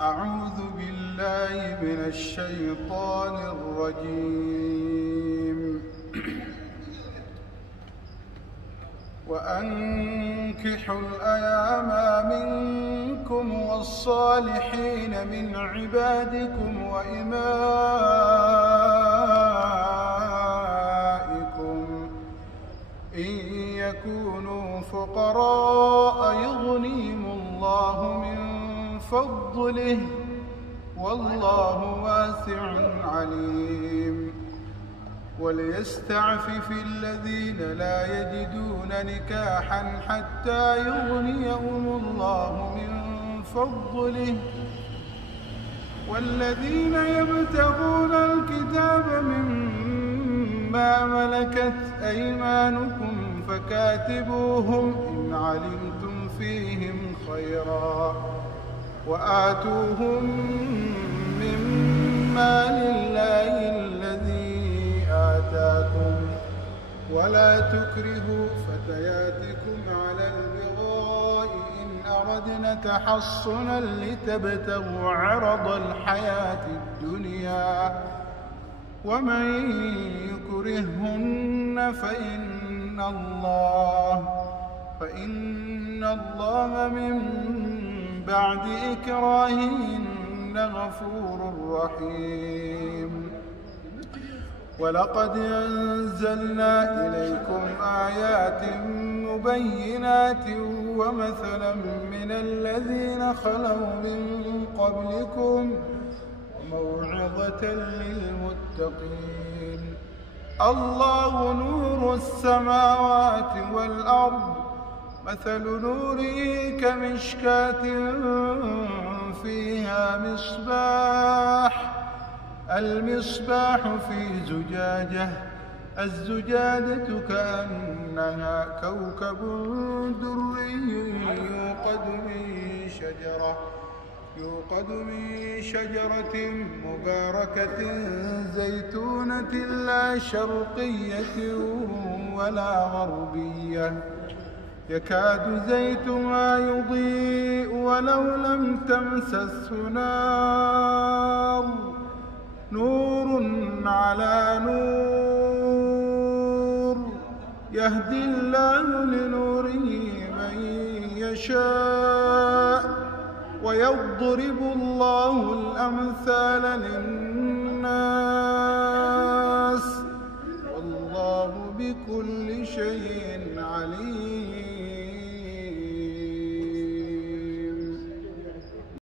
أعوذ بالله من الشيطان الرجيم. وأنكحوا الأيام منكم والصالحين من عبادكم وإمائكم إن يكونوا فقراء يغنيهم الله من فضله والله واسع عليم. وليستعفف الذين لا يجدون نكاحا حتى يغنيهم الله من فضله والذين يبتغون الكتاب مما ملكت أيمانكم فكاتبوهم إن علمتم فيهم خيرا وآتوهم مما لله الذي آتاكم ولا تكرهوا فتياتكم على البغاء إن أردنا تحصنا لتبتغوا عرض الحياة الدنيا ومن يكرههن فإن الله من بعد إكراههن غفور رحيم. ولقد أنزلنا إليكم آيات مبينات ومثلا من الذين خلوا من قبلكم وموعظة للمتقين. الله نور السماوات والأرض مثل نوره كمشكاة فيها المصباح في زجاجة الزجاجة كأنها كوكب دري يوقد من شجرة مباركة زيتونة لا شرقية ولا غربية يكاد زيتها يضيء ولو لم تمسسه نار نور على نور يهدي الله لنوره من يشاء ويضرب الله الأمثال للناس والله بكل شيء